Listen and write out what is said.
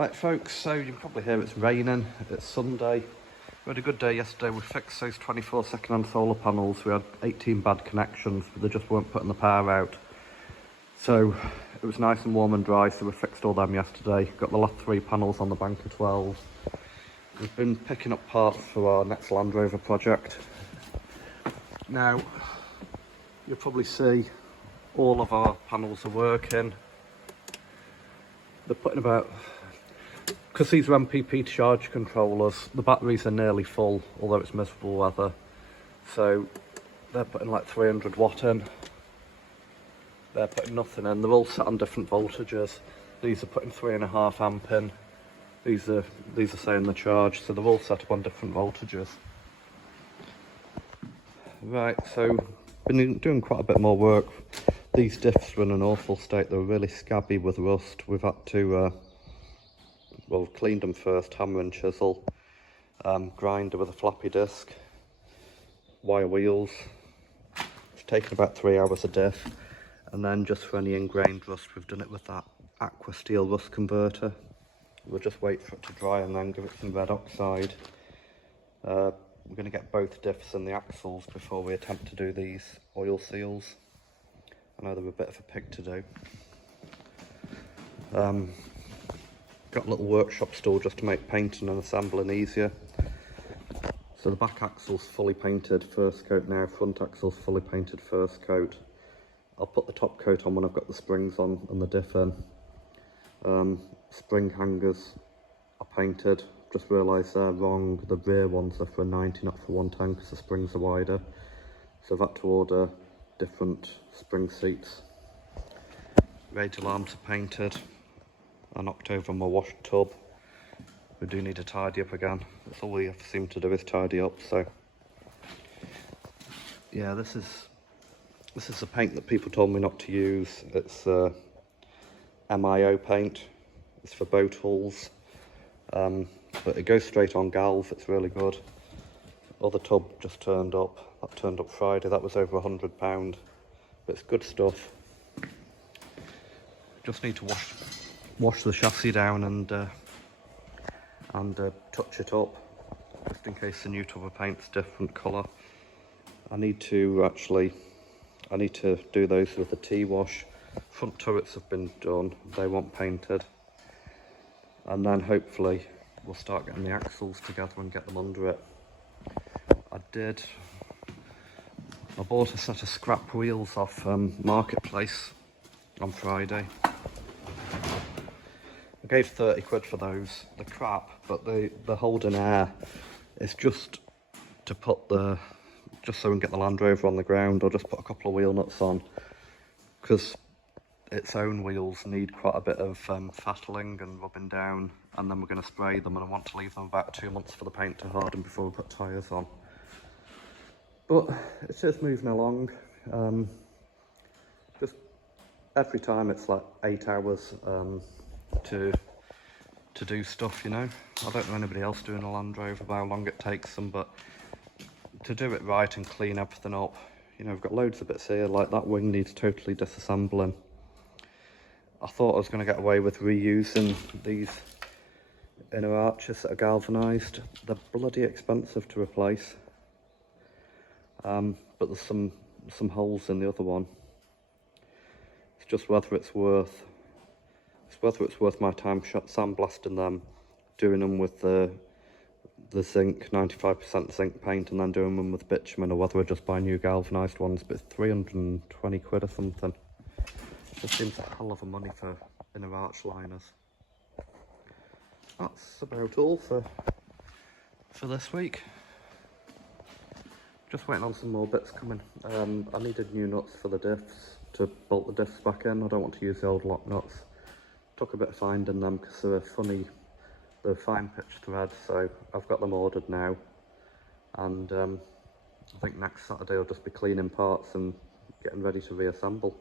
Right folks, so you can probably hear it's raining, it's Sunday. We had a good day yesterday. We fixed those 24 second-hand solar panels. We had 18 bad connections, but they just weren't putting the power out. So it was nice and warm and dry, so we fixed all them yesterday. Got the last 3 panels on the bank of 12. We've been picking up parts for our next Landrover project. Now, you'll probably see all of our panels are working. They're putting about, because these are MPP charge controllers, the batteries are nearly full, although it's miserable weather. So they're putting like 300 watt in. They're putting nothing in. They're all set on different voltages. These are putting 3.5 amp in. These are saying the charge, so they're all set up on different voltages. Right, so been doing quite a bit more work. These diffs were in an awful state. They were really scabby with rust. We've had to, well, we've cleaned them first, hammer and chisel, grinder with a floppy disc, wire wheels. It's taken about 3 hours a diff. And then just for any ingrained rust, we've done it with that aqua steel rust converter. We'll just wait for it to dry and then give it some red oxide. We're going to get both diffs and the axles before we attempt to do these oil seals. I know they're a bit of a pig to do. Got a little workshop stool just to make painting and assembling easier. So the back axle's fully painted first coat now, front axle's fully painted first coat. I'll put the top coat on when I've got the springs on and the diff in. Spring hangers are painted. Just realised they're wrong. The rear ones are for a 90, not for 110, because the springs are wider. So I've had to order different spring seats. Radial arms are painted. I knocked over my wash tub. We do need to tidy up again. That's all we ever seem to do is tidy up. So yeah, this is a paint that people told me not to use. It's MIO paint. It's for boat hulls, but it goes straight on galv. It's really good. Other tub just turned up. That turned up Friday. That was over £100, but it's good stuff. Just need to wash the chassis down and touch it up, just in case the new tub of paint's different colour. I need to do those with a T-wash. Front turrets have been done, they want painted. And then hopefully we'll start getting the axles together and get them under it. I bought a set of scrap wheels off Marketplace on Friday. I gave 30 quid for those. They're crap, but they're holding air. It's just to put just so we can get the Landrover on the ground, or just put a couple of wheel nuts on, because its own wheels need quite a bit of fettling and rubbing down, and then we're going to spray them, and I want to leave them about 2 months for the paint to harden before we put tyres on. But it's just moving along. Just every time it's like 8 hours to do stuff, you know. I don't know anybody else doing a Landrover, how long it takes them, but to do it right and clean everything up, you know, we've got loads of bits here, like that wing needs totally disassembling. I thought I was going to get away with reusing these inner arches that are galvanised. They're bloody expensive to replace, but there's some holes in the other one. It's just whether it's worth my time sandblasting them, doing them with the zinc, 95% zinc paint, and then doing them with bitumen, or whether I just buy new galvanised ones. But it's 320 quid or something. Just seems a hell of a money for inner arch liners. That's about all for this week. Just waiting on some more bits coming. I needed new nuts for the diffs to bolt the diffs back in. I don't want to use the old lock nuts. Took a bit of finding them because they're funny. They're fine pitch thread, so I've got them ordered now. And I think next Saturday I'll just be cleaning parts and getting ready to reassemble.